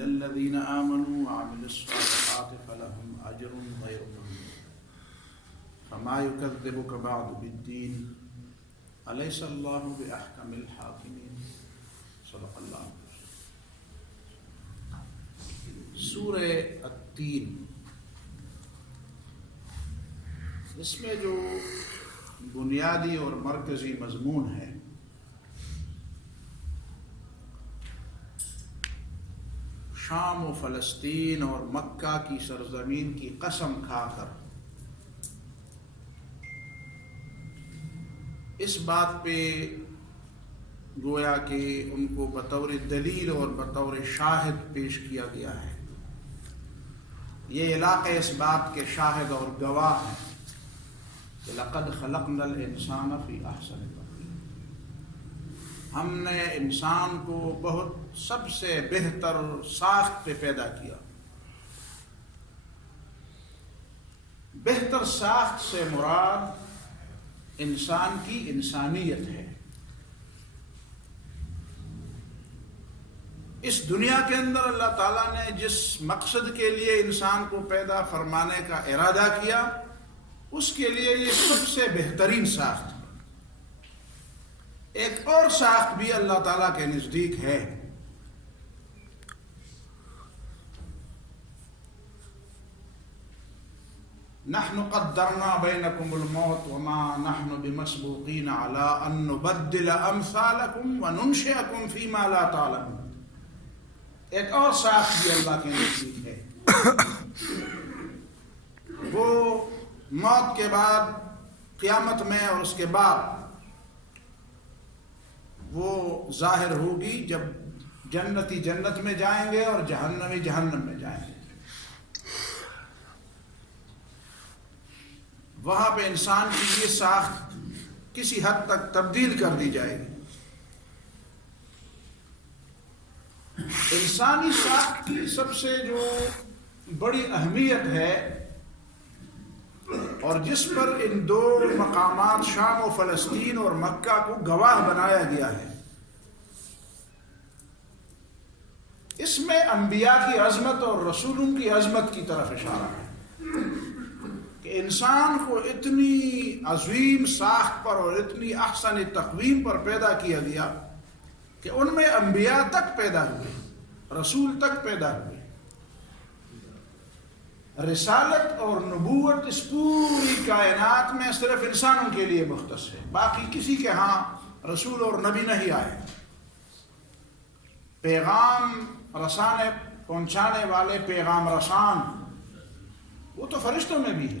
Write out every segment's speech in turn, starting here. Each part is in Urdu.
للذین آمنوا وعملوا الصالحات فلهم اجر غیر ممنون فما یکذبک بعد بالدین الیس اللہ باحکم الحاکمین صدق اللہ. سورہ التین، اس میں جو بنیادی اور مرکزی مضمون ہے شام و فلسطین اور مکہ کی سرزمین کی قسم کھا کر اس بات پہ گویا کہ ان کو بطور دلیل اور بطور شاہد پیش کیا گیا ہے. یہ علاقے اس بات کے شاہد اور گواہ ہیں کہ لقد خلقنا الانسان فی احسن تقویم، ہم نے انسان کو بہت سب سے بہتر ساخت پہ پیدا کیا. بہتر ساخت سے مراد انسان کی انسانیت ہے. اس دنیا کے اندر اللہ تعالیٰ نے جس مقصد کے لیے انسان کو پیدا فرمانے کا ارادہ کیا اس کے لیے یہ سب سے بہترین ساخت. ایک اور ساخت بھی اللہ تعالیٰ کے نزدیک ہے. نحن قدرنا بینکم الموت وما نحن بمسبوقین علی ان نبدل امثالکم وننشئکم فیما لا تعلمون. ایک اور ساخت بھی اللہ کے نزدیک ہے. وہ موت کے بعد قیامت میں اور اس کے بعد وہ ظاہر ہوگی جب جنتی جنت میں جائیں گے اور جہنمی جہنم میں جائیں گے. وہاں پہ انسان کی یہ ساخت کسی حد تک تبدیل کر دی جائے گی. انسانی ساخت کی سب سے جو بڑی اہمیت ہے اور جس پر ان دو مقامات شام و فلسطین اور مکہ کو گواہ بنایا گیا ہے، اس میں انبیاء کی عظمت اور رسولوں کی عظمت کی طرف اشارہ ہے کہ انسان کو اتنی عظیم ساخت پر اور اتنی احسن تقویم پر پیدا کیا گیا کہ ان میں انبیاء تک پیدا ہوئے، رسول تک پیدا ہوئے. رسالت اور نبوت اس پوری کائنات میں صرف انسانوں کے لیے مختص ہے، باقی کسی کے ہاں رسول اور نبی نہیں آئے. پیغام رسانے پہنچانے والے پیغام رسان وہ تو فرشتوں میں بھی ہے.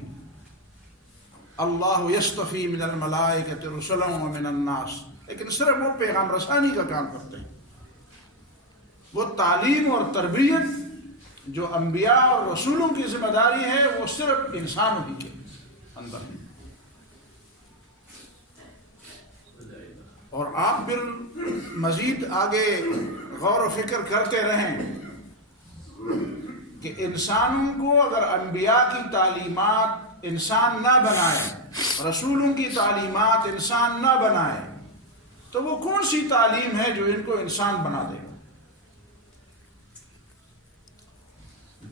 اللہ یصطفی من الملائکۃ رسلا ومن الناس، لیکن صرف وہ پیغام رسانی کا کام کرتے ہیں. وہ تعلیم اور تربیت جو انبیاء اور رسولوں کی ذمہ داری ہے وہ صرف انسانوں ہی کے اندر ہے. اور آپ مزید آگے غور و فکر کرتے رہیں کہ انسانوں کو اگر انبیاء کی تعلیمات انسان نہ بنائے، رسولوں کی تعلیمات انسان نہ بنائے، تو وہ کون سی تعلیم ہے جو ان کو انسان بنا دے؟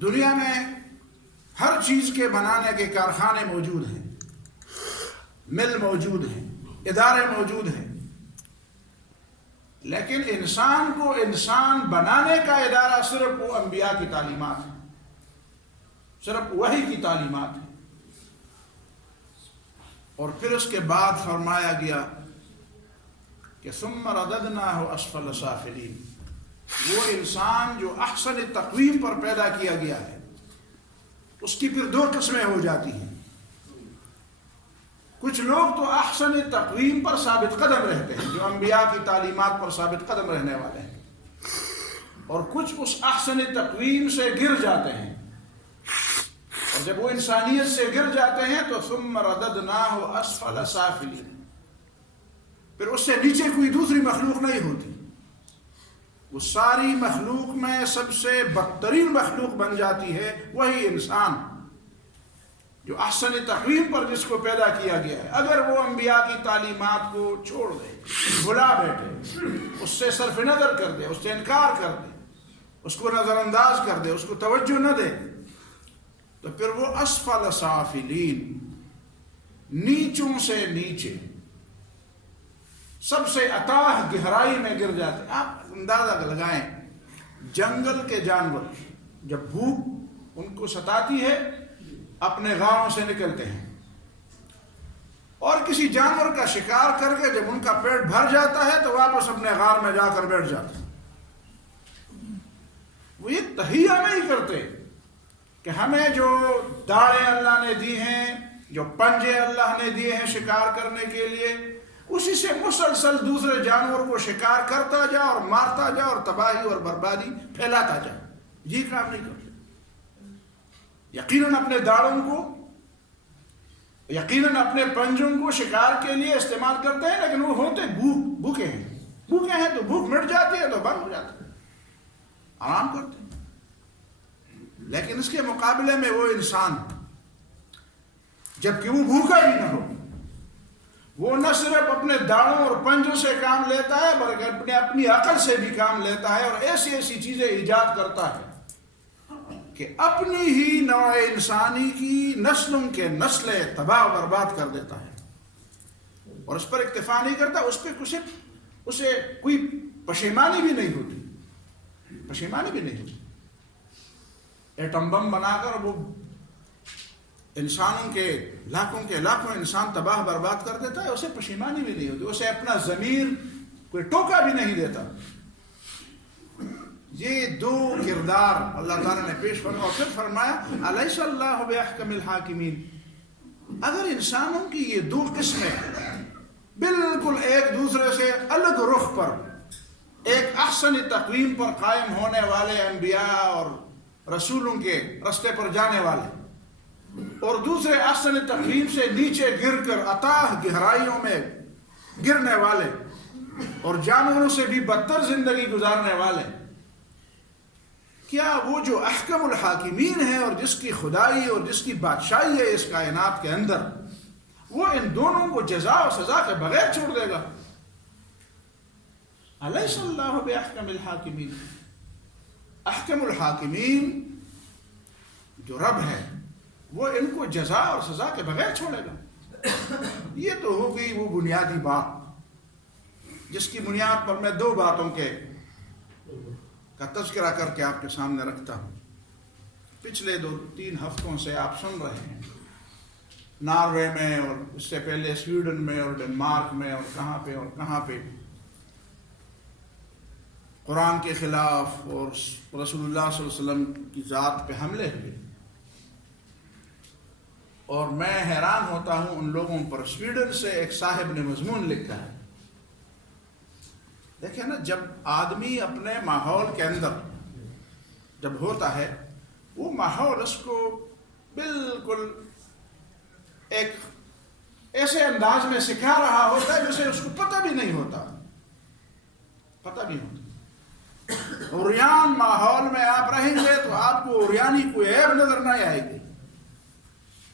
دنیا میں ہر چیز کے بنانے کے کارخانے موجود ہیں، مل موجود ہیں، ادارے موجود ہیں، لیکن انسان کو انسان بنانے کا ادارہ صرف وہ انبیاء کی تعلیمات ہے، صرف وحی کی تعلیمات ہے. اور پھر اس کے بعد فرمایا گیا کہ ثم رددناہ اسفل سافلین، وہ انسان جو احسن تقویم پر پیدا کیا گیا ہے اس کی پھر دو قسمیں ہو جاتی ہیں. کچھ لوگ تو احسن تقویم پر ثابت قدم رہتے ہیں، جو انبیاء کی تعلیمات پر ثابت قدم رہنے والے ہیں، اور کچھ اس احسن تقویم سے گر جاتے ہیں. اور جب وہ انسانیت سے گر جاتے ہیں تو ثم رددناہ اسفل سافلین، پھر اس سے نیچے کوئی دوسری مخلوق نہیں ہوتی. وہ ساری مخلوق میں سب سے بدترین مخلوق بن جاتی ہے وہی انسان جو احسن تقویم پر جس کو پیدا کیا گیا ہے. اگر وہ انبیاء کی تعلیمات کو چھوڑ دے، بھلا بیٹھے، اس سے صرف نظر کر دے، اس سے انکار کر دے، اس کو نظر انداز کر دے، اس کو توجہ نہ دے، تو پھر وہ اسفل سافلین، نیچوں سے نیچے، سب سے اتاہ گہرائی میں گر جاتے ہیں۔ آپ اندازہ لگائیں، جنگل کے جانور جب بھوک ان کو ستاتی ہے اپنے غاروں سے نکلتے ہیں، اور کسی جانور کا شکار کر کے جب ان کا پیٹ بھر جاتا ہے تو واپس اپنے غار میں جا کر بیٹھ جاتے ہیں۔ وہ یہ تہیہ نہیں کرتے کہ ہمیں جو داڑیں اللہ نے دی ہیں، جو پنجے اللہ نے دیے ہیں شکار کرنے کے لیے، اسی سے مسلسل دوسرے جانور کو شکار کرتا جا اور مارتا جا اور تباہی اور بربادی پھیلاتا جا۔ یہ کام نہیں کرتے۔ یقیناً اپنے داڑوں کو، یقیناً اپنے پنجوں کو شکار کے لیے استعمال کرتے ہیں، لیکن وہ ہوتے بھوکے ہیں۔ بھوکے ہیں تو بھوک مٹ جاتی ہے تو بند ہو جاتا ہے، آرام کرتے ہیں۔ لیکن اس کے مقابلے میں وہ انسان جبکہ وہ بھوکا بھی نہ ہو، وہ نہ صرف اپنے داڑوں اور پنجوں سے کام لیتا ہے بلکہ اپنی عقل سے بھی کام لیتا ہے، اور ایسی ایسی چیزیں ایجاد کرتا ہے کہ اپنی ہی نوع انسانی کی نسلوں کے نسلیں تباہ و برباد کر دیتا ہے، اور اس پر اکتفا نہیں کرتا، اس پہ اسے کوئی پشیمانی بھی نہیں ہوتی، پشیمانی بھی نہیں ہوتی۔ ایٹم بم بنا کر وہ انسانوں کے لاکھوں انسان تباہ برباد کر دیتا ہے، اسے پشیمانی بھی نہیں ہوتی، اسے اپنا ضمیر کوئی ٹوکا بھی نہیں دیتا۔ یہ دو کردار اللہ تعالیٰ نے پیش فرمایا، اور پھر فرمایا الیس اللہ باحکم الحاکمین۔ اگر انسانوں کی یہ دو قسمیں بالکل ایک دوسرے سے الگ رخ پر، ایک احسن تقویم پر قائم ہونے والے انبیاء اور رسولوں کے رستے پر جانے والے، اور دوسرے احسن تقویم سے نیچے گر کر اتاہ گہرائیوں میں گرنے والے اور جانوروں سے بھی بدتر زندگی گزارنے والے، کیا وہ جو احکم الحاکمین ہے اور جس کی خدائی اور جس کی بادشاہی ہے اس کائنات کے اندر، وہ ان دونوں کو جزا و سزا کے بغیر چھوڑ دے گا؟ الیس اللہ باحکم الحاکمین۔ احکم الحاکمین جو رب ہے وہ ان کو جزا اور سزا کے بغیر چھوڑے گا؟ یہ تو ہو گئی وہ بنیادی بات جس کی بنیاد پر میں دو باتوں کا تذکرہ کر کے آپ کے سامنے رکھتا ہوں۔ پچھلے 2-3 ہفتوں سے آپ سن رہے ہیں ناروے میں، اور اس سے پہلے سویڈن میں اور ڈنمارک میں اور کہاں پہ قرآن کے خلاف اور رسول اللہ صلی اللہ علیہ وسلم کی ذات پہ حملے ہوئے، اور میں حیران ہوتا ہوں ان لوگوں پر۔ سویڈن سے ایک صاحب نے مضمون لکھا ہے، دیکھیں نا، جب آدمی اپنے ماحول کے اندر جب ہوتا ہے، وہ ماحول اس کو بالکل ایک ایسے انداز میں سکھا رہا ہوتا ہے جسے اس کو پتہ بھی نہیں ہوتا۔ عریان ماحول میں آپ رہیں گے تو آپ کو عریانی کوئی عیب نظر نہیں آئے گی،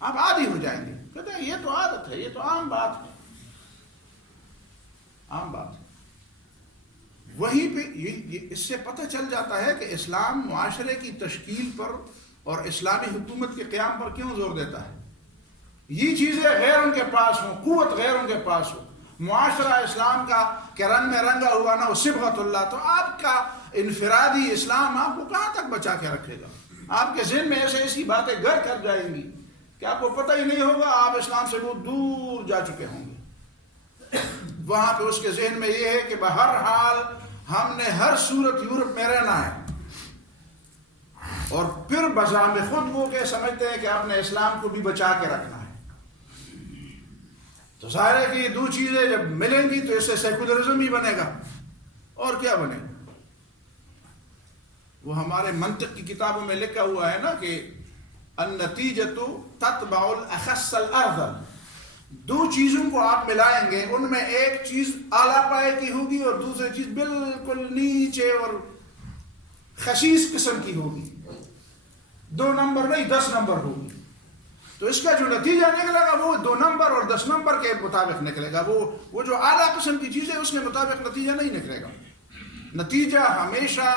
آپ عادی ہو جائیں گے، کہتے ہیں یہ تو عادت ہے، یہ تو عام بات ہے، عام بات ہے۔ وہیں پہ اس سے پتہ چل جاتا ہے کہ اسلام معاشرے کی تشکیل پر اور اسلامی حکومت کے قیام پر کیوں زور دیتا ہے۔ یہ چیزیں غیروں کے پاس ہوں، قوت غیروں کے پاس ہو، معاشرہ اسلام کا کہ رنگ میں رنگا ہوا نہ ہو، صبغۃ اللہ، تو آپ کا انفرادی اسلام آپ کو کہاں تک بچا کے رکھے گا؟ آپ کے ذہن میں ایسی باتیں گھر کر جائیں گی کہ آپ کو پتہ ہی نہیں ہوگا، آپ اسلام سے بہت دور جا چکے ہوں گے۔ وہاں پہ اس کے ذہن میں یہ ہے کہ بہرحال ہم نے ہر صورت یورپ میں رہنا ہے، اور پھر بذام خود وہ کہ سمجھتے ہیں کہ آپ نے اسلام کو بھی بچا کے رکھنا ہے۔ تو ظاہر ہے کہ یہ دو چیزیں جب ملیں گی تو اس سے سیکولرزم ہی بنے گا، اور کیا بنے گا؟ وہ ہمارے منطق کی کتابوں میں لکھا ہوا ہے نا کہ النتیجۃ تتبع الاخص الارذل۔ دو چیزوں کو آپ ملائیں گے، ان میں ایک چیز اعلیٰ پائے کی ہوگی اور دوسری چیز بالکل نیچے اور خسیس قسم کی ہوگی، 2 نمبر نہیں 10 نمبر ہوگی۔ تو اس کا جو نتیجہ نکلے گا وہ 2 نمبر اور 10 نمبر کے مطابق نکلے گا، وہ جو اعلیٰ قسم کی چیز ہے اس کے مطابق نتیجہ نہیں نکلے گا۔ نتیجہ ہمیشہ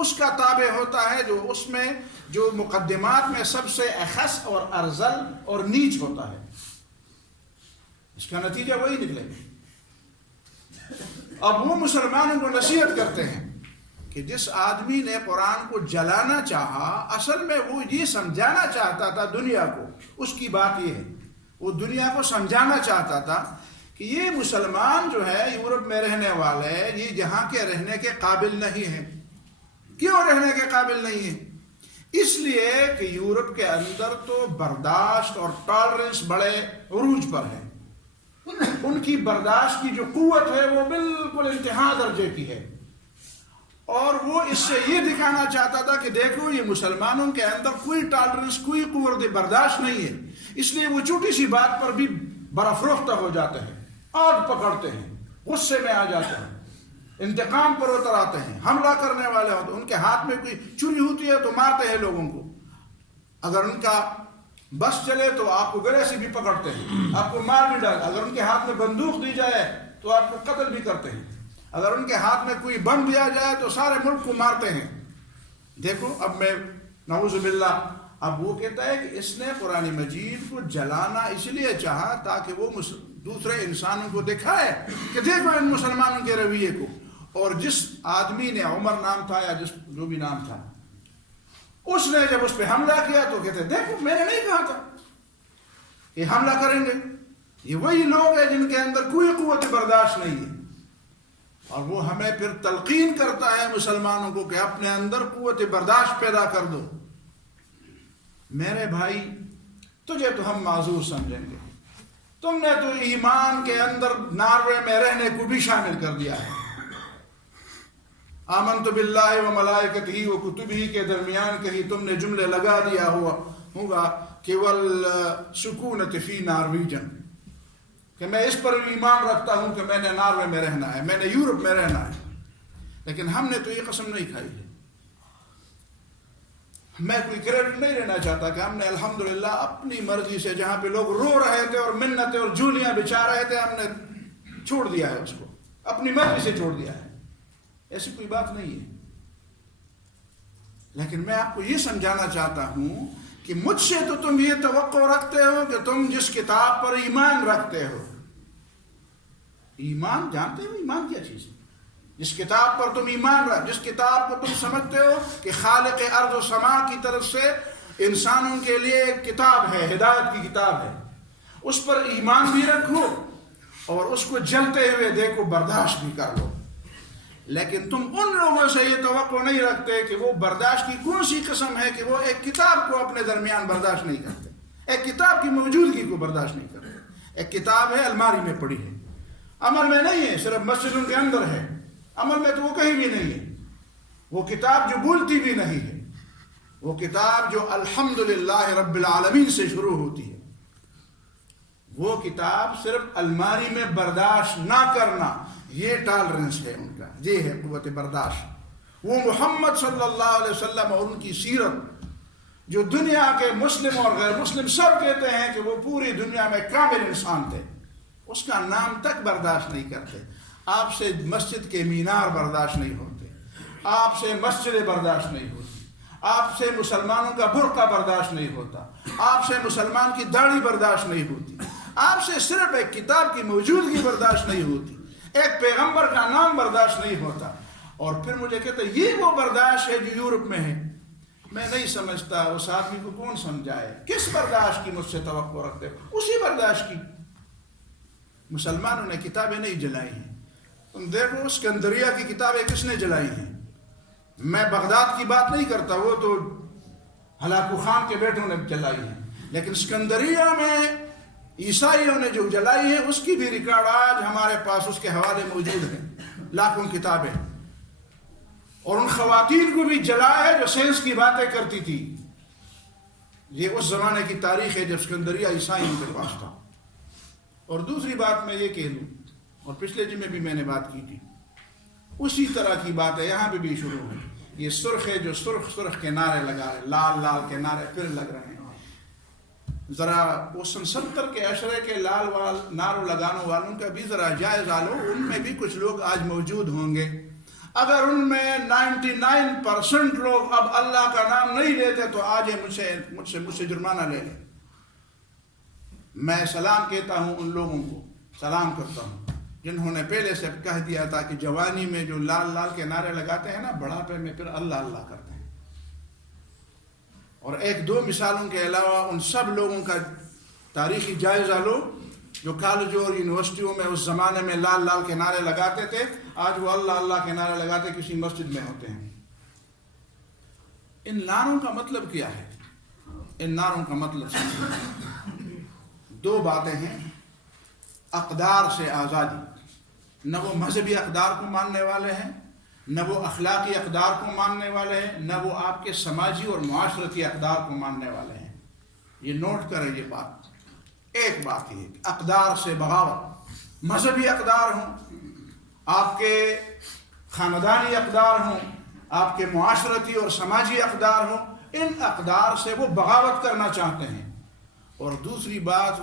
اس کا تابع ہوتا ہے جو اس میں جو مقدمات میں سب سے اخص اور ارذل اور نیچ ہوتا ہے. اس کا نتیجہ وہی نکلے گا. اب وہ مسلمانوں کو نصیحت کرتے ہیں کہ جس آدمی نے قرآن کو جلانا چاہا اصل میں وہ یہ سمجھانا چاہتا تھا دنیا کو. اس کی بات یہ ہے وہ دنیا کو سمجھانا چاہتا تھا کہ یہ مسلمان جو ہے یورپ میں رہنے والے یہ جہاں کے رہنے کے قابل نہیں ہیں. کیوں رہنے کے قابل نہیں ہیں؟ اس لیے کہ یورپ کے اندر تو برداشت اور ٹالرنس بڑے عروج پر ہے. ان کی برداشت کی جو قوت ہے وہ بالکل انتہا درجے کی ہے. اور وہ اس سے یہ دکھانا چاہتا تھا کہ دیکھو یہ مسلمانوں کے اندر کوئی ٹالرنس کوئی قوت برداشت نہیں ہے. اس لیے وہ چھوٹی سی بات پر بھی برافروختہ ہو جاتے ہیں, آگ پکڑتے ہیں, غصے میں آ جاتے ہیں, انتقام پر اتر آتے ہیں, حملہ کرنے والے ہوتے ہیں. ان کے ہاتھ میں کوئی چھری ہوتی ہے تو مارتے ہیں لوگوں کو. اگر ان کا بس چلے تو آپ کو گلے سے بھی پکڑتے ہیں, آپ کو مار بھی ڈالتے. اگر ان کے ہاتھ میں بندوق دی جائے تو آپ کو قتل بھی کرتے ہیں. اگر ان کے ہاتھ میں کوئی بم دیا جائے تو سارے ملک کو مارتے ہیں. دیکھو اب میں نعوذ باللہ, اب وہ کہتا ہے کہ اس نے قرآن مجید کو جلانا اس لیے چاہا تاکہ وہ دوسرے انسانوں کو دکھائے کہ دیکھو ان مسلمانوں کے رویے کو. اور جس آدمی نے عمر نام تھا یا جس جو بھی نام تھا, اس نے جب اس پہ حملہ کیا تو کہتے دیکھو میں نے نہیں کہا تھا کہ حملہ کریں گے. یہ وہی لوگ ہیں جن کے اندر کوئی قوت برداشت نہیں ہے. اور وہ ہمیں پھر تلقین کرتا ہے مسلمانوں کو کہ اپنے اندر قوت برداشت پیدا کر دو. میرے بھائی تجھے تو ہم معذور سمجھیں گے, تم نے تو ایمان کے اندر ناروے میں رہنے کو بھی شامل کر دیا ہے. آمنت باللہ و ملائکتہ و کتبہ کے درمیان کہیں تم نے جملے لگا دیا ہوگا کہ والسکونۃ فی نارویجن, کہ میں اس پر ایمان رکھتا ہوں کہ میں نے ناروے میں رہنا ہے, میں نے یورپ میں رہنا ہے. لیکن ہم نے تو یہ قسم نہیں کھائی ہے. میں کوئی کریڈٹ نہیں لینا چاہتا کہ ہم نے الحمدللہ اپنی مرضی سے جہاں پہ لوگ رو رہے تھے اور منتیں اور جولیاں بچا رہے تھے ہم نے چھوڑ دیا ہے, اس کو اپنی مرضی سے چھوڑ دیا ہے. ایسی کوئی بات نہیں ہے. لیکن میں آپ کو یہ سمجھانا چاہتا ہوں کہ مجھ سے تو تم یہ توقع رکھتے ہو کہ تم جس کتاب پر ایمان رکھتے ہو, ایمان جانتے ہو ایمان کیا چیز ہے؟ جس کتاب پر تم ایمان رکھ, جس کتاب کو تم سمجھتے ہو کہ خالق ارض و سما کی طرف سے انسانوں کے لیے ایک کتاب ہے, ہدایت کی کتاب ہے, اس پر ایمان بھی رکھو اور اس کو جلتے ہوئے دیکھو, برداشت بھی کر لو. لیکن تم ان لوگوں سے یہ توقع نہیں رکھتے کہ وہ برداشت کی کون سی قسم ہے کہ وہ ایک کتاب کو اپنے درمیان برداشت نہیں کرتے, ایک کتاب کی موجودگی کو برداشت نہیں کرتے. ایک کتاب ہے الماری میں پڑی ہے, عمل میں نہیں ہے, صرف مسجدوں کے اندر ہے, عمل میں تو وہ کہیں بھی نہیں ہے. وہ کتاب جو بولتی بھی نہیں ہے, وہ کتاب جو الحمدللہ رب العالمین سے شروع ہوتی ہے, وہ کتاب صرف الماری میں برداشت نہ کرنا, یہ ٹالرنس ہے ان کا, یہ ہے قوت برداشت. وہ محمد صلی اللہ علیہ وسلم اور ان کی سیرت جو دنیا کے مسلم اور غیر مسلم سب کہتے ہیں کہ وہ پوری دنیا میں کامل انسان تھے, اس کا نام تک برداشت نہیں کرتے. آپ سے مسجد کے مینار برداشت نہیں ہوتے, آپ سے مسجد برداشت نہیں ہوتی, آپ سے مسلمانوں کا برقع برداشت نہیں ہوتا, آپ سے مسلمان کی داڑھی برداشت نہیں ہوتی, آپ سے صرف ایک کتاب کی موجودگی برداشت نہیں ہوتی, ایک پیغمبر کا نام برداشت نہیں ہوتا. اور پھر مجھے کہتے یہ وہ برداشت ہے جو یورپ میں ہے. میں نہیں سمجھتا اس آدمی کو کون سمجھائے, کس برداشت کی مجھ سے توقع رکھتے ہو, اسی برداشت کی. مسلمانوں نے کتابیں نہیں جلائی ہیں. تم دیکھو اسکندریہ کی کتابیں کس نے جلائی ہیں. میں بغداد کی بات نہیں کرتا, وہ تو ہلاکو خان کے بیٹوں نے جلائی ہیں. لیکن اسکندریہ میں عیسائیوں نے جو جلائی ہے اس کی بھی ریکارڈ آج ہمارے پاس اس کے حوالے موجود ہیں, لاکھوں کتابیں. اور ان خواتین کو بھی جلایا ہے جو سائنس کی باتیں کرتی تھی. یہ اس زمانے کی تاریخ ہے جب اسکندریہ عیسائیوں کے پاس تھا. اور دوسری بات میں یہ کہہ لوں, اور پچھلے جمعے بھی میں نے بات کی تھی, اسی طرح کی بات ہے یہاں پہ بھی شروع ہوئی. یہ سرخ ہے جو سرخ سرخ کے نعرے لگا رہے, لال لال کے نعرے پھر لگ رہے ہیں. ذرا وہ سن 70 کے عشرے کے لال نعروں لگانے والوں کا بھی ذرا جائزہ لو. ان میں بھی کچھ لوگ آج موجود ہوں گے. اگر ان میں 99% لوگ اب اللہ کا نام نہیں لیتے تو آج مجھ سے جرمانہ لے لیں. میں سلام کہتا ہوں ان لوگوں کو، سلام کرتا ہوں جنہوں نے پہلے سے کہہ دیا تھا کہ جوانی میں جو لال لال کے نعرے لگاتے ہیں نا، بڑھاپے میں پھر اللہ اللہ کرتے ہیں. اور ایک دو مثالوں کے علاوہ ان سب لوگوں کا تاریخی جائزہ لو جو کالجوں اور یونیورسٹیوں میں اس زمانے میں لال لال کے نعرے لگاتے تھے، آج وہ اللہ اللہ کے نعرے لگاتے کسی مسجد میں ہوتے ہیں. ان نعروں کا مطلب کیا ہے؟ ان نعروں کا مطلب دو باتیں ہیں. اقدار سے آزادی، نہ وہ مذہبی اقدار کو ماننے والے ہیں، نہ وہ اخلاقی اقدار کو ماننے والے ہیں، نہ وہ آپ کے سماجی اور معاشرتی اقدار کو ماننے والے ہیں. یہ نوٹ کریں یہ بات. ایک بات یہ کہ اقدار سے بغاوت، مذہبی اقدار ہوں، آپ کے خاندانی اقدار ہوں، آپ کے معاشرتی اور سماجی اقدار ہوں، ان اقدار سے وہ بغاوت کرنا چاہتے ہیں. اور دوسری بات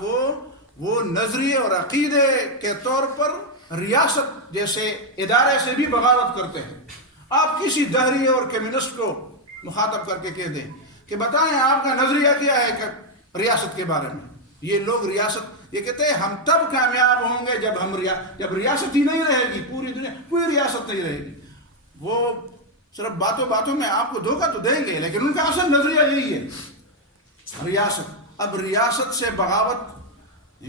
وہ نظریے اور عقیدے کے طور پر ریاست جیسے ادارے سے بھی بغاوت کرتے ہیں. آپ کسی دہریے اور کمیونسٹ کو مخاطب کر کے کہہ دیں کہ بتائیں آپ کا نظریہ کیا ہے کہ ریاست کے بارے میں. یہ لوگ ریاست، یہ کہتے ہیں ہم تب کامیاب ہوں گے جب ریاست ہی نہیں رہے گی، پوری دنیا کوئی ریاست نہیں رہے گی. وہ صرف باتوں باتوں میں آپ کو دھوکہ تو دیں گے، لیکن ان کا اصل نظریہ یہی ہے ریاست. اب ریاست سے بغاوت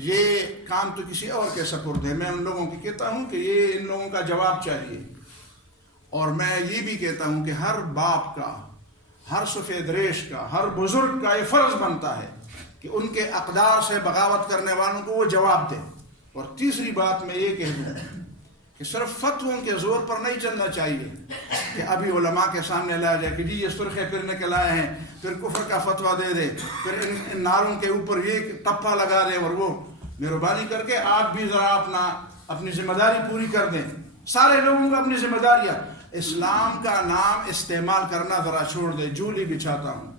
یہ کام تو کسی اور کے سپرد ہے. میں ان لوگوں کی کہتا ہوں کہ یہ ان لوگوں کا جواب چاہیے. اور میں یہ بھی کہتا ہوں کہ ہر باپ کا، ہر سفید ریش کا، ہر بزرگ کا یہ فرض بنتا ہے کہ ان کے اقدار سے بغاوت کرنے والوں کو وہ جواب دیں. اور تیسری بات میں یہ کہہ دوں کہ صرف فتووں کے زور پر نہیں چلنا چاہیے کہ ابھی علماء کے سامنے لایا جائے کہ جی یہ سرخے پھرنے کے لائے ہیں، پھر کفر کا فتویٰ دے دے، پھر ان نعروں کے اوپر یہ ٹپا لگا دے. اور وہ مہربانی کر کے آپ بھی ذرا اپنی ذمہ داری پوری کر دیں. سارے لوگوں کو اپنی ذمہ داریاں، اسلام کا نام استعمال کرنا ذرا چھوڑ دے. جولی بچھاتا ہوں،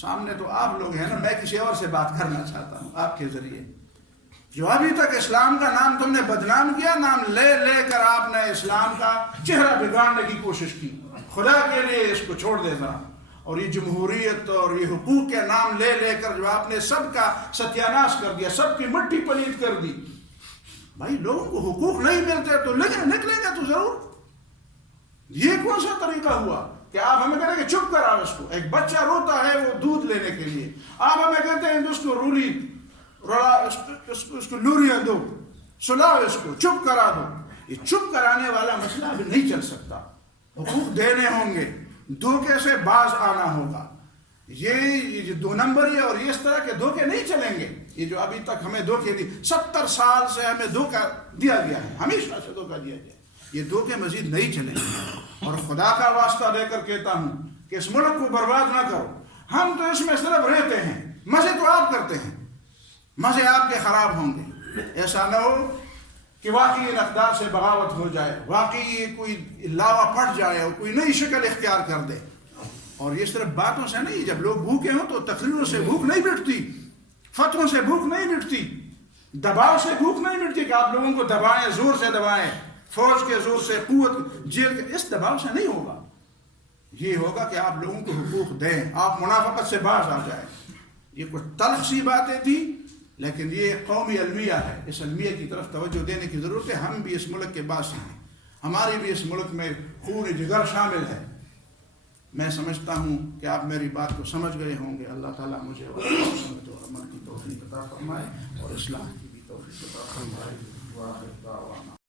سامنے تو آپ لوگ ہیں نا، میں کسی اور سے بات کرنا چاہتا ہوں آپ کے ذریعے. جو ابھی تک اسلام کا نام تم نے بدنام کیا، نام لے لے کر آپ نے اسلام کا چہرہ بگاڑنے کی کوشش کی. خدا کے لیے اس کو چھوڑ دے ذرا. اور یہ جمہوریت اور یہ حقوق کے نام لے لے کر جو آپ نے سب کا ستیاناش کر دیا، سب کی مٹی پلید کر دی. بھائی لوگوں کو حقوق نہیں ملتے تو نکلیں گے تو ضرور. یہ کون سا طریقہ ہوا کہ آپ ہمیں کہتے ہیں کہ چپ کراؤ اس کو؟ ایک بچہ روتا ہے وہ دودھ لینے کے لیے، آپ ہمیں کہتے ہیں اس کو اس کو لوریاں دو، سلاؤ اس کو، چپ کرا دو. یہ چپ کرانے والا مسئلہ ابھی نہیں چل سکتا. حقوق دینے ہوں گے، دھوکے سے باز آنا ہوگا. یہ دو نمبری اور اس طرح کے دھوکے نہیں چلیں گے. یہ جو ابھی تک ہمیں دھوکے دی، 70 سال سے ہمیں دھوکہ دیا گیا ہے، ہمیشہ سے دھوکہ دیا گیا ہے. یہ دھوکے مزید نہیں چلیں گے. اور خدا کا واسطہ دے کر کہتا ہوں کہ اس ملک کو برباد نہ کرو. ہم تو اس میں صرف رہتے ہیں، مزے تو آپ کرتے ہیں، مزے آپ کے خراب ہوں گے. ایسا نہ ہو کہ واقعی ان اقدار سے بغاوت ہو جائے، واقعی کوئی لاوا پھٹ جائے اور کوئی نئی شکل اختیار کر دے. اور یہ صرف باتوں سے نہیں، جب لوگ بھوکے ہوں تو تقریروں سے بھوک نہیں مٹتی، فتووں سے بھوک نہیں مٹتی، دباؤ سے بھوک نہیں مٹتی کہ آپ لوگوں کو دبائیں، زور سے دبائیں، فوج کے زور سے، قوت، جیل کے، اس دباؤ سے نہیں ہوگا. یہ ہوگا کہ آپ لوگوں کو حقوق دیں، آپ منافقت سے باز آ جائیں. یہ کچھ تلخ سی باتیں تھیں، لیکن یہ قومی المیہ ہے. اس المیہ کی طرف توجہ دینے کی ضرورت ہے. ہم بھی اس ملک کے باسی ہیں، ہماری بھی اس ملک میں خون جگر شامل ہے. میں سمجھتا ہوں کہ آپ میری بات کو سمجھ گئے ہوں گے. اللہ تعالیٰ مجھے اور عمل کی توفیق عطا فرمائے اور اصلاح کی بھی توفیق عطا فرمائے.